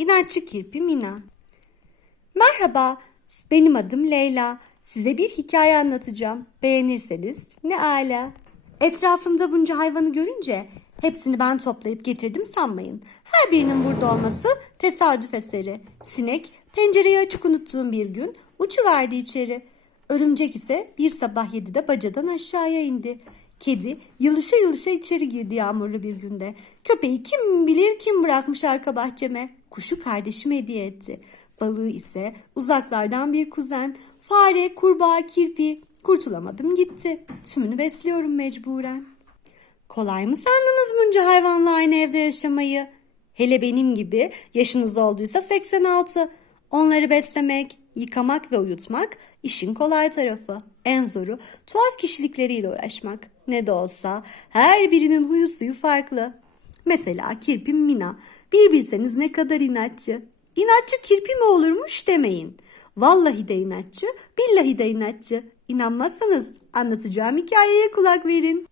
İnatçı Kirpi Mina Merhaba, benim adım Leyla. Size bir hikaye anlatacağım. Beğenirseniz ne ala. Etrafımda bunca hayvanı görünce hepsini ben toplayıp getirdim sanmayın. Her birinin burada olması tesadüf eseri. Sinek pencereyi açık unuttuğum bir gün uçuverdi içeri. Örümcek ise bir sabah yedide bacadan aşağıya indi. Kedi yılışa yılışa içeri girdi yağmurlu bir günde. Köpeği kim bilir kim bırakmış arka bahçeme. Kuşu kardeşime hediye etti. Balığı ise uzaklardan bir kuzen. Fare, kurbağa, kirpi. Kurtulamadım gitti. Tümünü besliyorum mecburen. Kolay mı sandınız bunca hayvanla aynı evde yaşamayı? Hele benim gibi yaşınız olduysa 86. Onları beslemek, yıkamak ve uyutmak işin kolay tarafı. En zoru tuhaf kişilikleriyle uğraşmak. Ne de olsa her birinin huyu suyu farklı. Mesela kirpim Mina. Bir bilseniz ne kadar inatçı. İnatçı kirpi mi olurmuş demeyin. Vallahi de inatçı, billahi de inatçı. İnanmazsanız anlatacağım hikayeye kulak verin.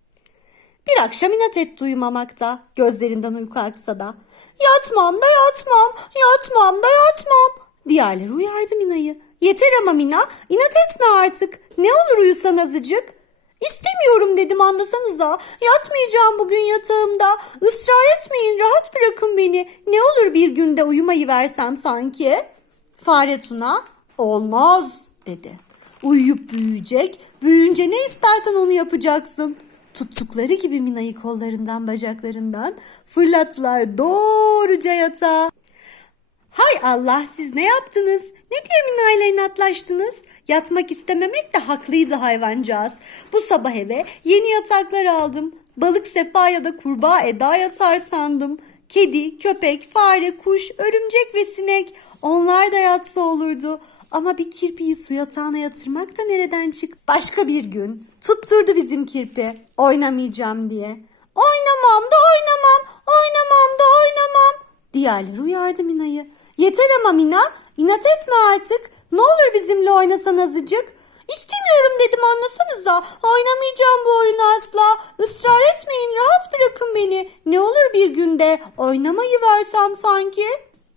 Bir akşam inat etti uyumamakta. Gözlerinden uyku aksa da. Yatmam da yatmam, yatmam da yatmam. Diğerleri uyardı Mina'yı. Yeter ama Mina, inat etme artık. Ne olur uyusan azıcık. İstemiyorum dedim anlasanıza. Yatmayacağım bugün yatağımda. Israr etmeyin, rahat bırakın beni. Ne olur bir günde uyumayı versem sanki. Fare Tuna, olmaz dedi. Uyuyup büyüyecek, büyüyünce ne istersen onu yapacaksın. Tuttukları gibi Mina'yı kollarından bacaklarından fırlattılar doğruca yatağa. Hay Allah siz ne yaptınız? Ne diye Mina ile inatlaştınız? Yatmak istememek de haklıydı hayvancağız. Bu sabah eve yeni yataklar aldım. Balık sefa ya da kurbağa eda yatar sandım. Kedi, köpek, fare, kuş, örümcek ve sinek onlar da yatsa olurdu. Ama bir kirpiyi su yatağına yatırmak da nereden çıktı? Başka bir gün tutturdu bizim kirpi oynamayacağım diye. Oynamam da oynamam, oynamam da oynamam. Diğerleri uyardı Mina'yı. Yeter ama Mina, inat etme artık. Ne olur bizimle oynasan azıcık. İstemiyorum dedim anlasanıza. Oynamayacağım bu oyunu asla. Israr etmeyin rahat bırakın beni. Ne olur bir günde oynamayı versem sanki.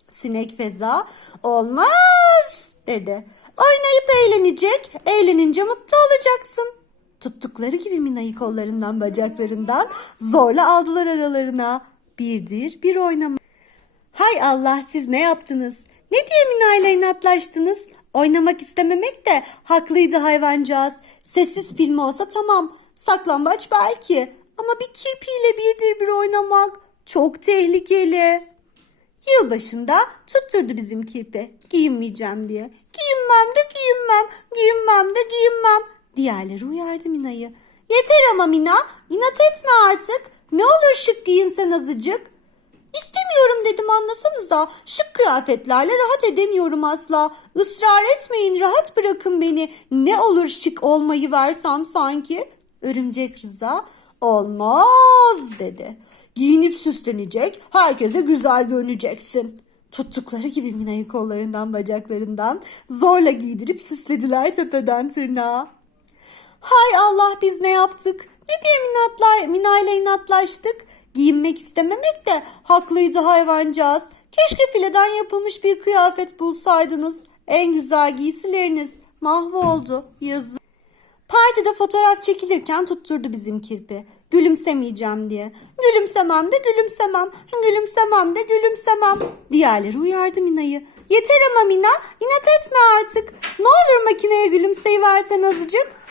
Sinek Feza olmaz dedi. Oynayıp eğlenecek. Eğlenince mutlu olacaksın. Tuttukları gibi Mina'yı kollarından bacaklarından zorla aldılar aralarına. Birdir bir oynama. Hay Allah siz ne yaptınız? Ne diye Mina ile inatlaştınız? Oynamak istememek de haklıydı hayvancağız. Sessiz film olsa tamam. Saklambaç belki. Ama bir kirpiyle birdir bir oynamak çok tehlikeli. Yılbaşında tutturdu bizim kirpi. Giyinmeyeceğim diye. Giyinmem de giyinmem, giyinmem de giyinmem. Diğerleri uyardı Mina'yı. Yeter ama Mina, inat etme artık. Ne olur şık giyinsen azıcık. Dedim anlasanıza. Şık kıyafetlerle rahat edemiyorum asla. Israr etmeyin rahat bırakın beni. Ne olur şık olmayı versem sanki. Örümcek Rıza olmaz dedi. Giyinip süslenecek, herkese güzel görüneceksin. Tuttukları gibi Mina'yı kollarından bacaklarından zorla giydirip süslediler tepeden tırnağa. Hay Allah biz ne yaptık? Ne diye minatla, Mina ile inatlaştık? Giyinmek istememek de haklıydı hayvancağız. Keşke fileden yapılmış bir kıyafet bulsaydınız. En güzel giysileriniz mahvoldu yazık. Partide fotoğraf çekilirken tutturdu bizim kirpi. Gülümsemeyeceğim diye. Gülümsemem de gülümsemem, gülümsemem de gülümsemem. Diğerleri uyardı Mina'yı. Yeter ama Mina, inat etme artık. Ne olur makineye gülümseyiversen azıcık.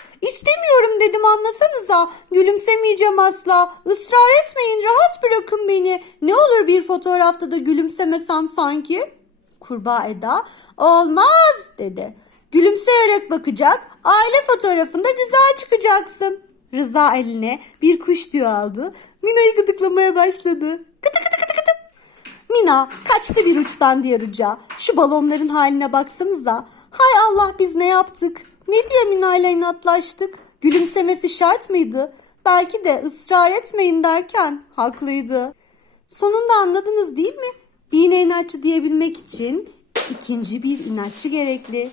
İstemiyorum dedim anlasanıza. Gülümsemeyeceğim asla. Israr etmeyin rahat bırakın beni. Ne olur bir fotoğrafta da gülümsemesem sanki. Kurbağa Eda olmaz dedi. Gülümseyerek bakacak. Aile fotoğrafında güzel çıkacaksın. Rıza eline bir kuş tüyü aldı. Mina'yı gıdıklamaya başladı. Gıdı gıdı gıdı gıdı. Mina kaçtı bir uçtan diğer uca. Şu balonların haline baksanıza. Hay Allah biz ne yaptık? Ne diye Mina inatlaştık? Gülümsemesi şart mıydı? Belki de ısrar etmeyin derken haklıydı. Sonunda anladınız değil mi? Bir inatçı diyebilmek için ikinci bir inatçı gerekli.